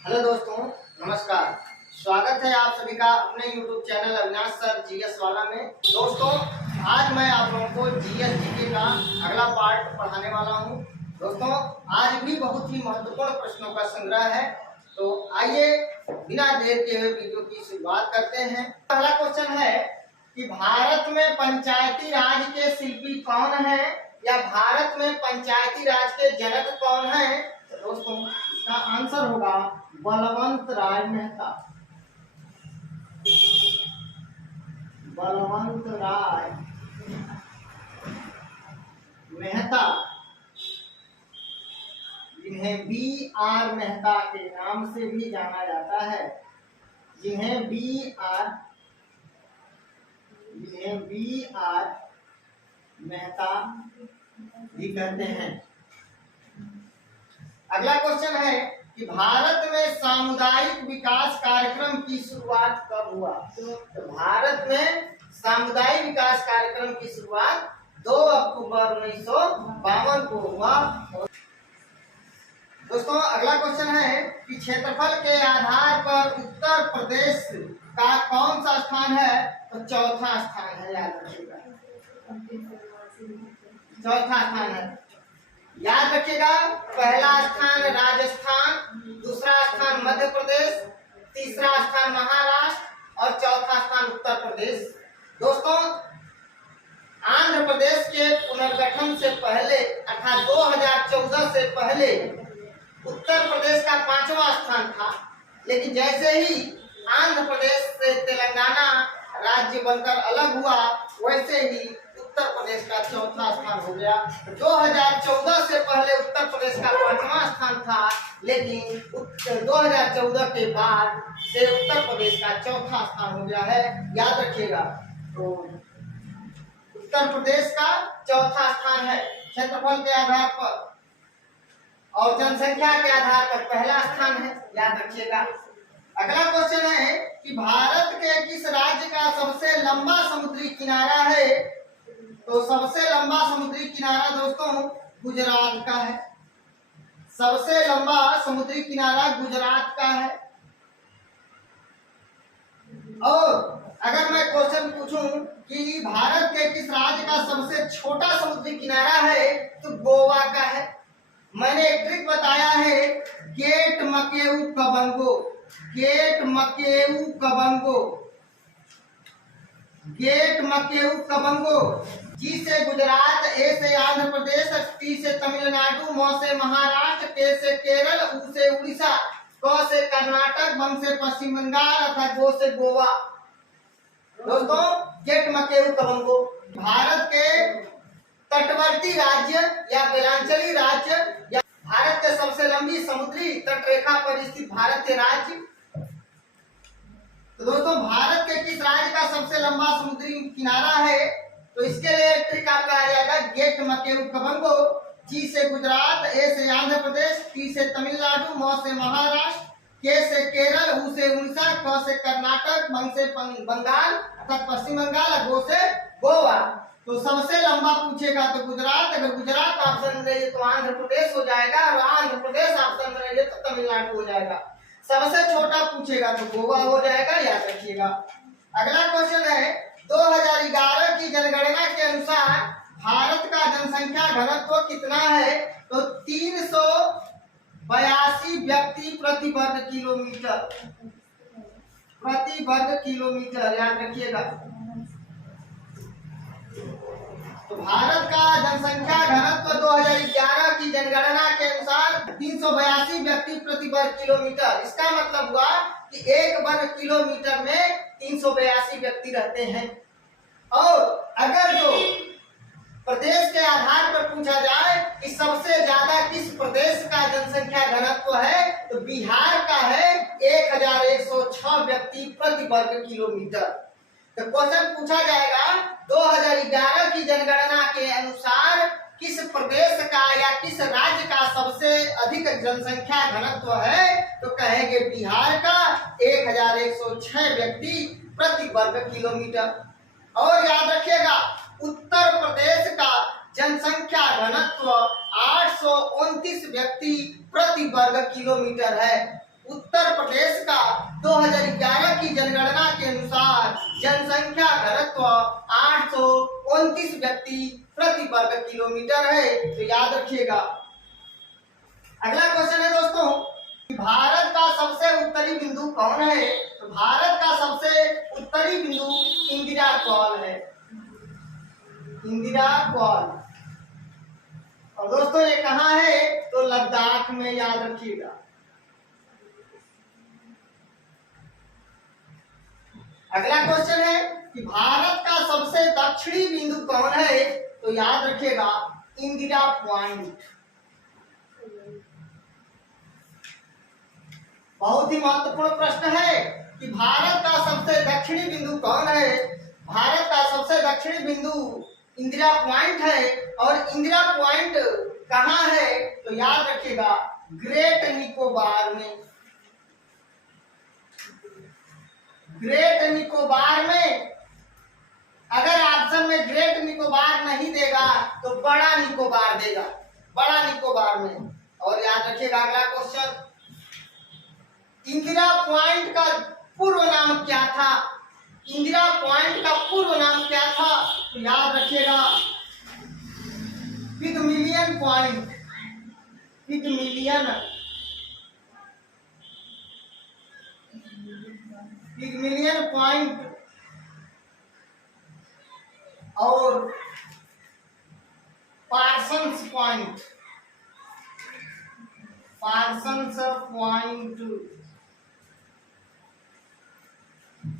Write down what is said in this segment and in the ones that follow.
Hello दोस्तों, नमस्कार। स्वागत है आप सभी का अपने YouTube channel Avinash sir GS वाला में। दोस्तों, आज मैं आप लोगों को जीएस जीके का अगला पार्ट पढ़ाने वाला हूं। दोस्तों, आज भी बहुत ही महत्वपूर्ण प्रश्नों का संग्रह है, तो आइए बिना देर के हुए वीडियो की शुरुआत करते हैं। पहला क्वेश्चन है कि भारत में पंचायती राज के शिल्पी कौन है, या भारत में पंचायती राज के जनक कौन है? तो दोस्तों, इसका आंसर होगा बलवंत राय मेहता। बलवंत राय मेहता, जिन्हें बी आर मेहता के नाम से भी जाना जाता है, जिन्हें बी आर मेहता भी कहते हैं। अगला क्वेश्चन है कि भारत में सामुदायिक विकास कार्यक्रम की शुरुआत कब हुआ? तो भारत में सामुदायिक विकास कार्यक्रम की शुरुआत 2 अक्टूबर 1952 को हुआ। दोस्तों, अगला क्वेश्चन है कि क्षेत्रफल के आधार पर उत्तर प्रदेश का कौन सा स्थान है? तो चौथा स्थान है, याद रखिएगा, चौथा स्थान है। याद रखिएगा, पहला स्थान राजस्थान, दूसरा स्थान मध्य प्रदेश, तीसरा स्थान महाराष्ट्र और चौथा स्थान उत्तर प्रदेश। दोस्तों, आंध्र प्रदेश के पुनर्गठन से पहले अर्थात 2014 से पहले उत्तर प्रदेश का 5वां स्थान था, लेकिन जैसे ही आंध्र प्रदेश से तेलंगाना राज्य बनकर अलग हुआ, वैसे ही उत्तर प्रदेश का चौथा स्थान हो गया। 2014 से पहले उत्तर प्रदेश का 5वां स्थान था, लेकिन 2014 के बाद से उत्तर प्रदेश का चौथा स्थान हो गया है, याद रखिएगा। तो उत्तर प्रदेश का चौथा स्थान है क्षेत्रफल के आधार पर, और जनसंख्या के आधार पर पहला स्थान है, याद रखिएगा। अगला क्वेश्चन है कि भारत के किस राज्य का सबसे लंबा समुद्री किनारा है? तो सबसे लंबा समुद्री किनारा दोस्तों गुजरात का है। सबसे लंबा समुद्री किनारा गुजरात का है। और अगर मैं क्वेश्चन पूछूं कि भारत के किस राज्य का सबसे छोटा समुद्री किनारा है, तो गोवा का है। मैंने एक ट्रिक बताया है, गेट मकेउ कबंगो, गेट मकेउ कबंगो, गेट मकेउ कबंगो। जी से गुजरात, ए से आंध्र प्रदेश, टी से तमिलनाडु, म से महाराष्ट्र, के से केरल, उ से उड़ीसा, क से कर्नाटक, बंग से पश्चिम बंगाल अर्थात गो से गोवा। दोस्तों, गेट मकेउ कबंगो भारत के तटवर्ती राज्य या बेलांचली राज्य या भारत के सबसे लंबी समुद्री तटरेखा पर स्थित भारतीय राज्य। तो दोस्तों, भारत के किस राज्य का सबसे लंबा समुद्री किनारा है? तो इसके लिए ट्रिक आपका आ जाएगा गेट मकेउ कबंगो। जी से गुजरात, ए से आंध्र प्रदेश, टी से तमिलनाडु, म से महाराष्ट्र, के से केरल, उ से उड़ीसा, क से कर्नाटक, बंग से बंगाल अर्थात पश्चिम बंगाल, गो से गोवा। तो सबसे लंबा पूछेगा तो गुजरात, अगर गुजरात ऑप्शन में रहिए तो आंध्र प्रदेश हो जाएगा, और आंध्र प्रदेश ऑप्शन में रहिए तो तमिलनाडु हो जाएगा। सबसे छोटा पूछेगा तो गोवा हो जाएगा, याद रखिएगा। अगला क्वेश्चन है 2011 की जनगणना के अनुसार भारत का जनसंख्या घनत्व कितना है? तो 382 व्यक्ति प्रति वर्ग किलोमीटर, प्रति वर्ग किलोमीटर, याद रखिएगा। तो भारत का जनसंख्या घनत्व 2011 की जनगणना के अनुसार 382 व्यक्ति प्रति वर्ग किलोमीटर। इसका मतलब हुआ कि 1 वर्ग किलोमीटर में 382 व्यक्ति रहते हैं। और अगर जो प्रदेश के आधार पर पूछा जाए कि सबसे ज्यादा किस प्रदेश का जनसंख्या घनत्व है, तो बिहार का है 1106 व्यक्ति प्रति वर्ग किलोमीटर। तो क्वेश्चन पूछा जाएगा 2011 की जनगणना के अनुसार किस प्रदेश का या किस राज्य का सबसे अधिक जनसंख्या घनत्व है, तो कहेंगे बिहार का 1106 व्यक्ति प्रति वर्ग किलोमीटर। और याद रखिएगा, उत्तर प्रदेश का जनसंख्या घनत्व 829 व्यक्ति प्रति वर्ग किलोमीटर है। उत्तर प्रदेश का 2011 की जनगणना के अनुसार जनसंख्या घनत्व 829 व्यक्ति प्रति वर्ग किलोमीटर है। तो याद रखिएगा। अगला क्वेश्चन है दोस्तों, भारत का सबसे उत्तरी बिंदु कौन है? तो भारत का सबसे उत्तरी बिंदु इंदिरा कॉल है, इंदिरा कॉल। और दोस्तों ये कहाँ है? तो लद्दाख में, याद रखिएगा। अगला क्वेश्चन है कि भारत का सबसे दक्षिणी बिंदु कौन है? तो याद रखिएगा इंदिरा पॉइंट। बहुत ही महत्वपूर्ण प्रश्न है कि भारत का सबसे दक्षिणी बिंदु कौन है? भारत का सबसे दक्षिणी बिंदु इंदिरा पॉइंट है। और इंदिरा पॉइंट कहाँ है? तो याद रखिएगा ग्रेट निकोबार में, ग्रेट निकोबार में। अगर ऑप्शन में ग्रेट निकोबार नहीं देगा तो बड़ा निकोबार देगा, बड़ा निकोबार में। और याद रखिएगा अगला क्वेश्चन, इंदिरा पॉइंट का पूर्व नाम क्या था? इंदिरा पॉइंट का पूर्व नाम क्या था? तो याद रखिएगा पिगमिलियन पॉइंट, पिगमिलियन, पिगमिलियन पॉइंट और Parsons point, Parsons point.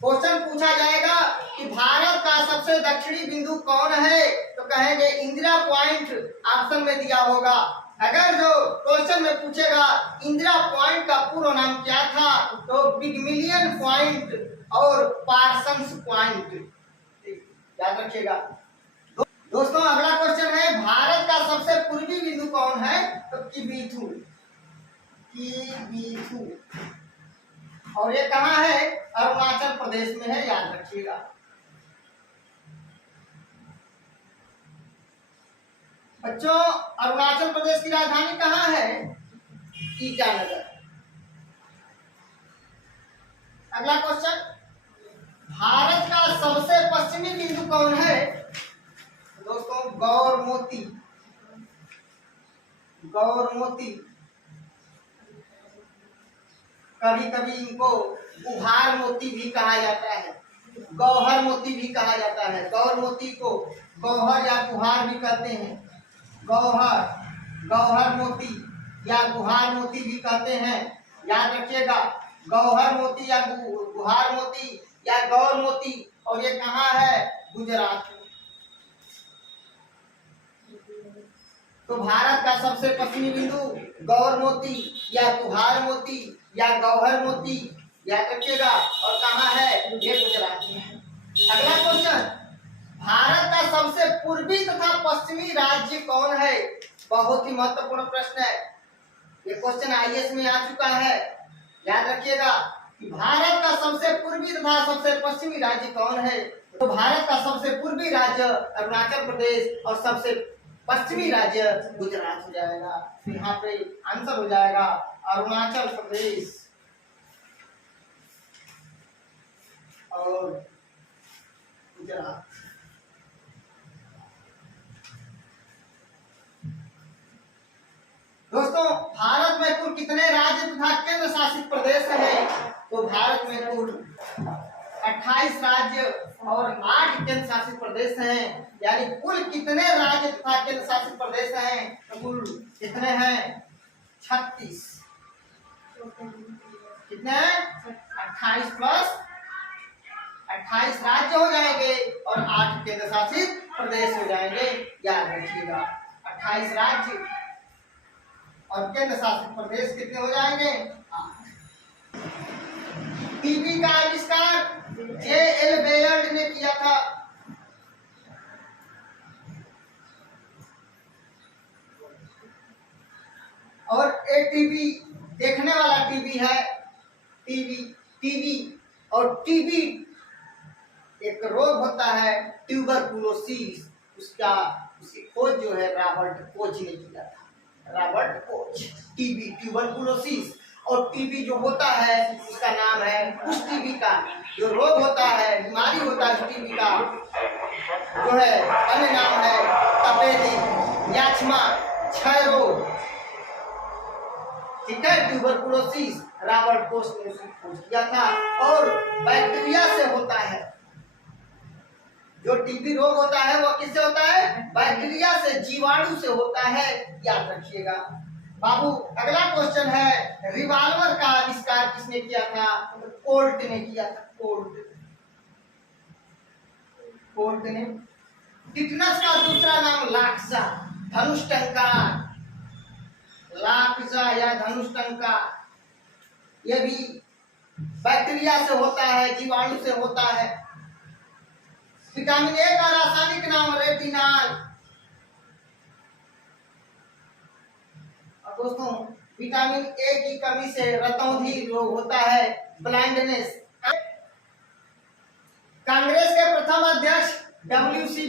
Question पूछा जाएगा कि भारत का सबसे दक्षिणी बिंदु कौन है? तो कहेंगे इंदिरा पॉइंट, ऑप्शन में दिया होगा। अगर जो क्वेश्चन में पूछेगा इंदिरा पॉइंट का पूर्व नाम क्या था, तो पिगमिलियन पॉइंट और पार्सन्स पॉइंट, याद रखिएगा। दोस्तों अगला क्वेश्चन है, भारत का सबसे पूर्वी बिंदु कौन है? तो किबिथु, किबिथु। और ये कहाँ है? अरुणाचल प्रदेश में है, याद रखिएगा। बच्चों अरुणाचल प्रदेश की राजधानी कहाँ है? ईटानगर। अगला क्वेश्चन, भारत का सबसे पश्चिमी बिंदु कौन है? दोस्तों गौरमोती, गौरमोती। कभी कभी इनको उभार मोती भी कहा जाता है, गौहर मोती भी कहा जाता है। गौर मोती को गौहर या गुहार भी कहते हैं। गौहर, गौहर मोती या गुहार मोती भी कहते हैं, याद रखिएगा। गौहर मोती या गुहार मोती या गौर मोती। और ये कहाँ है? गुजरात में। तो भारत का सबसे पश्चिमी बिंदु गौर मोती या गुहार मोती या गौहर मोती, याद रखिएगा। और कहाँ है? ये गुजरात में है। अगला क्वेश्चन, भारत का सबसे पूर्वी तथा पश्चिमी राज्य कौन है? बहुत ही महत्वपूर्ण प्रश्न है। ये क्वेश्चन आईएएस में आ चुका है, याद रखिएगा कि भारत का सबसे पूर्वी तथा सबसे पश्चिमी राज्य कौन है? तो भारत का सबसे पूर्वी राज्य अरुणाचल प्रदेश और सबसे पश्चिमी राज्य गुजरात हो जाएगा। तो यहाँ पे आंसर हो जाएगा अरुणाचल प्रदेश और गुजरात। दोस्तों भारत में कुल कितने राज्य तथा केंद्र शासित प्रदेश हैं? तो भारत में कुल 28 राज्य और 8 केंद्र शासित प्रदेश हैं। यानी कुल कितने राज्य तथा केंद्र शासित प्रदेश हैं? तो कुल कितने हैं? 36। कितने? 28 प्लस 28 राज्य हो जाएंगे और 8 केंद्र शासित प्रदेश हो जाएंगे, याद रखिएगा। 28 राज्य और केंद्र शासित प्रदेश कितने हो जाएंगे? 8। टीबी का आविष्कार J.L. बेयर्ड ने किया था। और एक टीबी देखने वाला टीबी है, टीबी और टीबी एक रोग होता है ट्यूबरकुलोसिस। उसकी खोज जो है रॉबर्ट कोच ने किया था, रॉबर्ट कोच। टीबी ट्यूबरकुलोसिस और टीबी जो होता है उसका नाम है, उस टीबी का जो रोग होता है, बीमारी होता है, टीबी का जो है अन्य नाम है तपेदिक, याचमा, क्षय रोग, ठीक है, ट्यूबरकुलोसिस। रॉबर्ट कोच ने उसको खोज किया था। और बैक्टीरिया से होता है, जो टीबी रोग होता है वो किससे होता है? बैक्टीरिया से, जीवाणु से होता है, याद रखिएगा बाबू। अगला क्वेश्चन है, रिवॉल्वर का आविष्कार किसने किया था? कोल्ट ने किया था, कोल्ट ने। टिटनस का दूसरा नाम लाक्सा, धनुष टंकार, लाक्सा या धनुष टंकार, यह भी बैक्टीरिया से होता है, जीवाणु से होता है। विटामिन ए का रासायनिक नाम रेटिनॉल। और दोस्तों, विटामिन ए की कमी से रतौंधी रोग होता है, ब्लाइंडनेस। कांग्रेस के प्रथम अध्यक्ष डब्ल्यूसी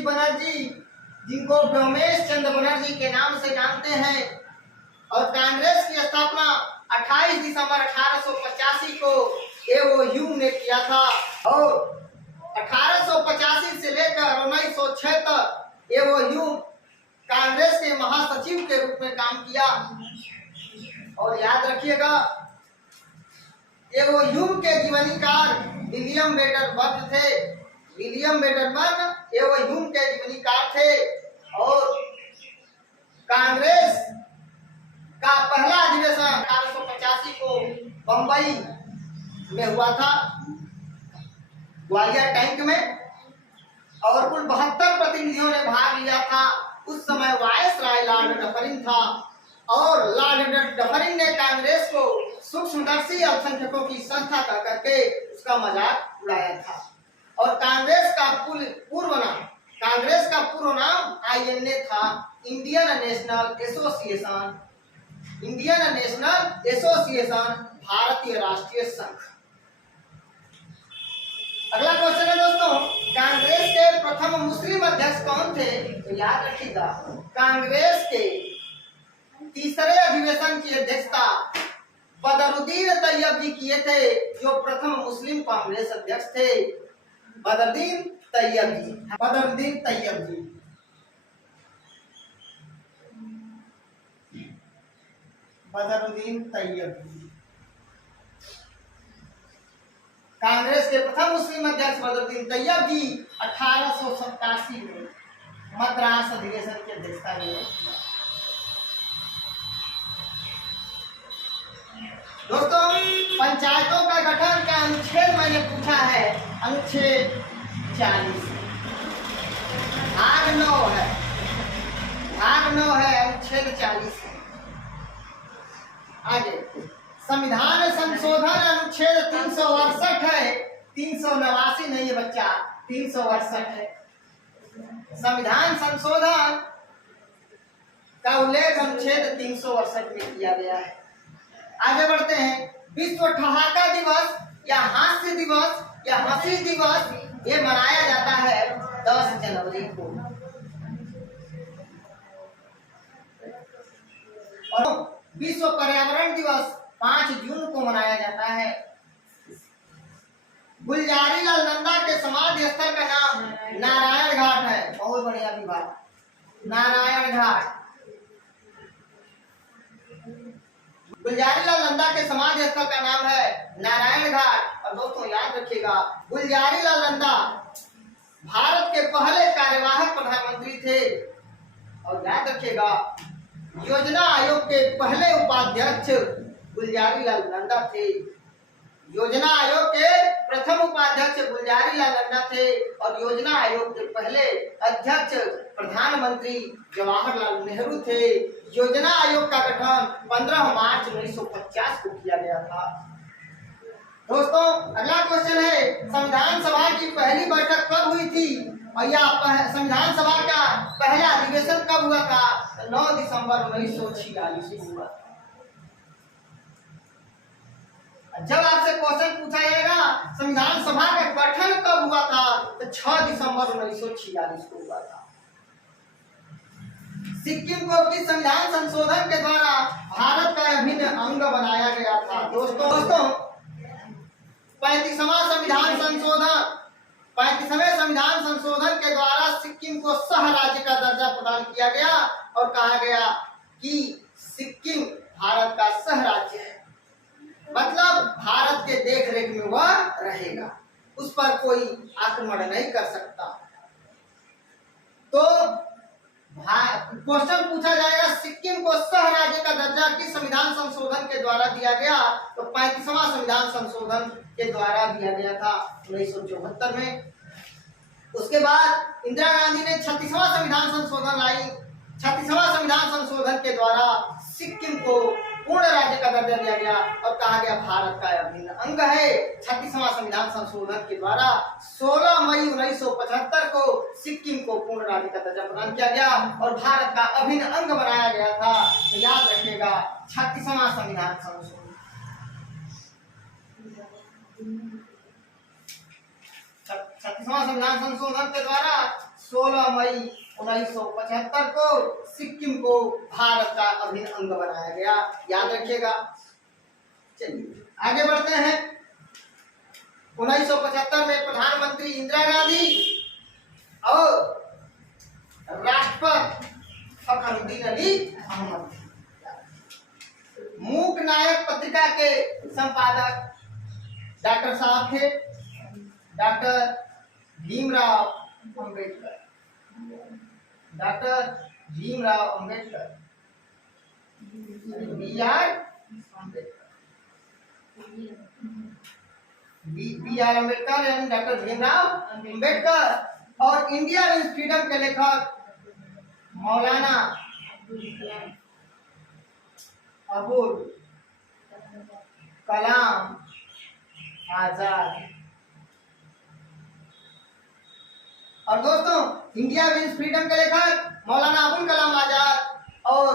बनर्जी, जिनको व्योमेश चंद्र बनर्जी के नाम से जानते हैं। और कांग्रेस की स्थापना 28 दिसंबर 1885 को एओयू ने किया था। और 1885 से लेकर 1906 तक एओयू कांग्रेस के महासचिव के रूप में काम किया। और याद रखिएगा, एओयू के जीवनीकार विलियम वेडरबर्ग थे। विलियम वेडरबर्ग एओयू के जीवनीकार थे। और कांग्रेस का पहला अधिवेशन 1885 को बंबई में हुआ था, ग्वालियर टैंक में। और कुल 72 प्रतिनिधियों ने भाग लिया था। उस समय वायसराय लॉर्ड डफरिन था। और लॉर्ड डफरिन ने कांग्रेस को सूक्ष्मदर्शी अल्पसंख्यकों की संस्था कह करके उसका मजाक उड़ाया था। और कांग्रेस का पूर्व नाम INA था, इंडियन नेशनल एसोसिएशन, भारतीय राष्ट्रीय संघ। अगला क्वेश्चन है दोस्तों, कांग्रेस के प्रथम मुस्लिम अध्यक्ष कौन थे? तो याद रखिएगा, कांग्रेस के तीसरे अधिवेशन की अध्यक्षता बदरुद्दीन तैयब जी किए थे, जो प्रथम मुस्लिम कांग्रेस अध्यक्ष थे। बदरुद्दीन तैयब जी। कांग्रेस के प्रथम मुस्लिम अध्यक्ष बदरुद्दीन तैयब जी 1887 में मद्रास अधिवेशन की अध्यक्षता किया। दोस्तों, पंचायतों का गठन का अनुच्छेद मैंने पूछा है, अनुच्छेद 40 भाग 9 है, अनुच्छेद 40। आगे संविधान संशोधन अनुच्छेद 368 है, 389 नहीं है बच्चा, 368 है। संविधान संशोधन का उल्लेख अनुच्छेद 368 में किया गया है। आगे बढ़ते हैं। विश्व ठहाका दिवस या हास्य दिवस या हंसी दिवस ये मनाया जाता है 10 जनवरी को। और विश्व पर्यावरण दिवस 5 जून को मनाया जाता है। गुलजारी लाल नंदा के समाधि स्थल का नाम नारायण घाट है। बहुत बढ़िया विभाग, नारायण घाट। गुलजारी लाल नंदा के समाधि स्थल का नाम है नारायण घाट। और दोस्तों याद रखिएगा, गुलजारी लाल नंदा भारत के पहले कार्यवाहक प्रधानमंत्री थे। और याद रखिएगा, योजना आयोग के पहले उपाध्यक्ष गुलजारी लाल नंदा थे। योजना आयोग के प्रथम उपाध्यक्ष गुलजारी लाल नंदा थे। और योजना आयोग के पहले अध्यक्ष प्रधानमंत्री जवाहरलाल नेहरू थे। योजना आयोग का गठन 15 मार्च 1950 को किया गया था। दोस्तों, अगला क्वेश्चन है, संविधान सभा की पहली बैठक कब हुई थी? और यह संविधान सभा का पहला अधिवेशन कब हुआ था? 9 दिसंबर 1946 को हुआ था। जब आपसे क्वेश्चन पूछा जाएगा संविधान सभा का गठन कब हुआ था, तो 6 दिसंबर 1946 को हुआ था। सिक्किम को किस संविधान संशोधन के द्वारा भारत का अभिन्न अंग बनाया गया था? दोस्तों 35वां संविधान संशोधन, 35वें संविधान संशोधन के द्वारा सिक्किम को सह राज्य का दर्जा प्रदान किया गया और कहा गया कि सिक्किम भारत का सह राज्य है, मतलब भारत के देखरेख में वह रहेगा, उस पर कोई आक्रमण नहीं कर सकता। तो क्वेश्चन पूछा जाएगा सिक्किम को सह राज्य का दर्जा किस संविधान संशोधन के द्वारा दिया गया? तो 35वां संविधान संशोधन के द्वारा दिया गया था 1974 में। उसके बाद इंदिरा गांधी ने 36वां संविधान संशोधन लाई। 36वां संविधान संशोधन के द्वारा सिक्किम को पूर्ण राज्य का दर्जा दिया गया और कहा गया भारत का अभिन्न अंग है। 36वां संविधान संशोधन के द्वारा 16 मई 1975 को सिक्किम को पूर्ण राज्य का दर्जा प्रदान किया गया और भारत का अभिन्न अंग बनाया गया था। तो याद रखिएगा 36वां संविधान संशोधन। 36वां संविधान संशोधन के द्वारा 16 मई 1975 को सिक्किम को भारत का अभिन्न अंग बनाया गया, याद रखिएगा। चलिए आगे बढ़ते हैं। 1975 में प्रधानमंत्री इंदिरा गांधी और राष्ट्रपति फखरुद्दीन अली अहमद मूक नायक पत्रिका के संपादक डॉक्टर साहब थे, doctor Bhimrao Ambedkar. Doctor Bhimrao Ambedkar, B R. Ambedkar and doctor Bhimrao Ambedkar और इंडिया मीन्स फ्रीडम के लेखक मौलाना अबुल कलाम आजाद। और दोस्तों इंडिया मीन्स फ्रीडम के लेखक मौलाना अबुल कलाम आजाद और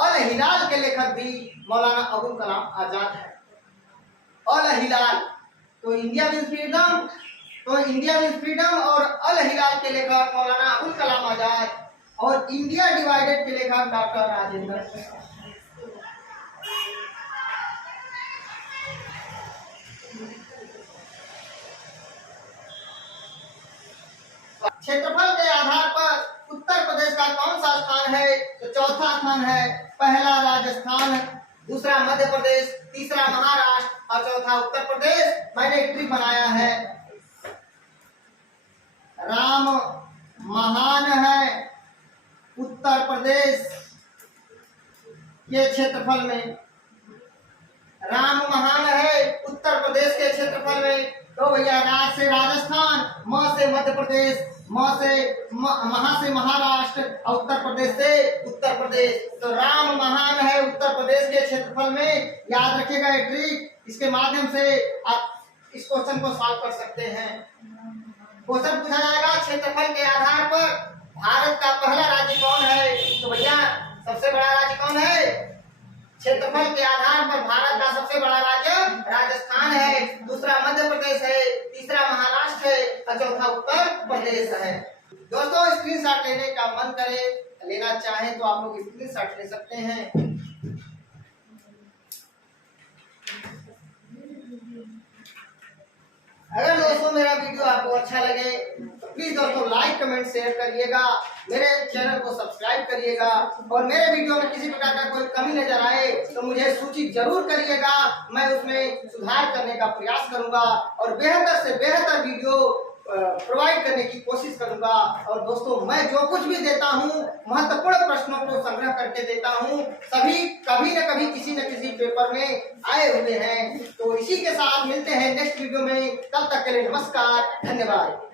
अल हिलाल के लेखक भी मौलाना अबुल कलाम आजाद है। अल हिलाल तो इंडिया मीन्स फ्रीडम, तो इंडिया मीन्स फ्रीडम और अल हिलाल के लेखक मौलाना अबुल कलाम आजाद और इंडिया डिवाइडेड के लेखक डॉक्टर राजेंद्र प्रसाद। क्षेत्रफल के आधार पर उत्तर प्रदेश का कौन सा स्थान है? तो चौथा स्थान है। पहला राजस्थान, दूसरा मध्य प्रदेश, तीसरा महाराष्ट्र और चौथा उत्तर प्रदेश। मैंने एक ट्रिक बनाया है। राम महान है उत्तर प्रदेश के क्षेत्रफल में, राम महान है उत्तर प्रदेश के क्षेत्रफल में। तो भैया राज से राजस्थान, म से मध्य प्रदेश, महा से महाराष्ट्र और उत्तर प्रदेश से उत्तर प्रदेश। तो राम महान है उत्तर प्रदेश के क्षेत्रफल में। याद रखिएगा ये ट्रिक, इसके माध्यम से आप इस क्वेश्चन को सॉल्व कर सकते हैं। क्वेश्चन पूछा जाएगा क्षेत्रफल के आधार पर भारत का पहला राज्य कौन है? तो भैया सबसे बड़ा राज्य कौन है? क्षेत्रफल के आधार पर भारत का सबसे बड़ा राज्य राजस्थान है, दूसरा मध्य प्रदेश है, तीसरा महाराष्ट्र है और चौथा उत्तर प्रदेश है। दोस्तों स्क्रीनशॉट लेने का मन करे, लेना चाहे तो आप लोग स्क्रीनशॉट ले सकते हैं। अगर दोस्तों मेरा वीडियो आपको अच्छा लगे तो प्लीज दोस्तों लाइक कमेंट शेयर करिएगा, मेरे चैनल को सब्सक्राइब करिएगा और मेरे वीडियो में किसी प्रकार का कोई कमी नजर आए तो मुझे सूचित जरूर करिएगा। मैं उसमें सुधार करने का प्रयास करूंगा और बेहतर से बेहतर वीडियो प्रोवाइड करने की कोशिश करूंगा। और दोस्तों मैं जो कुछ भी देता हूं महत्वपूर्ण प्रश्नों को संग्रह करके देता हूं, सभी कभी न कभी किसी न किसी पेपर में आए हुए हैं। तो इसी के साथ मिलते हैं नेक्स्ट वीडियो में, तब तक के लिए नमस्कार, धन्यवाद।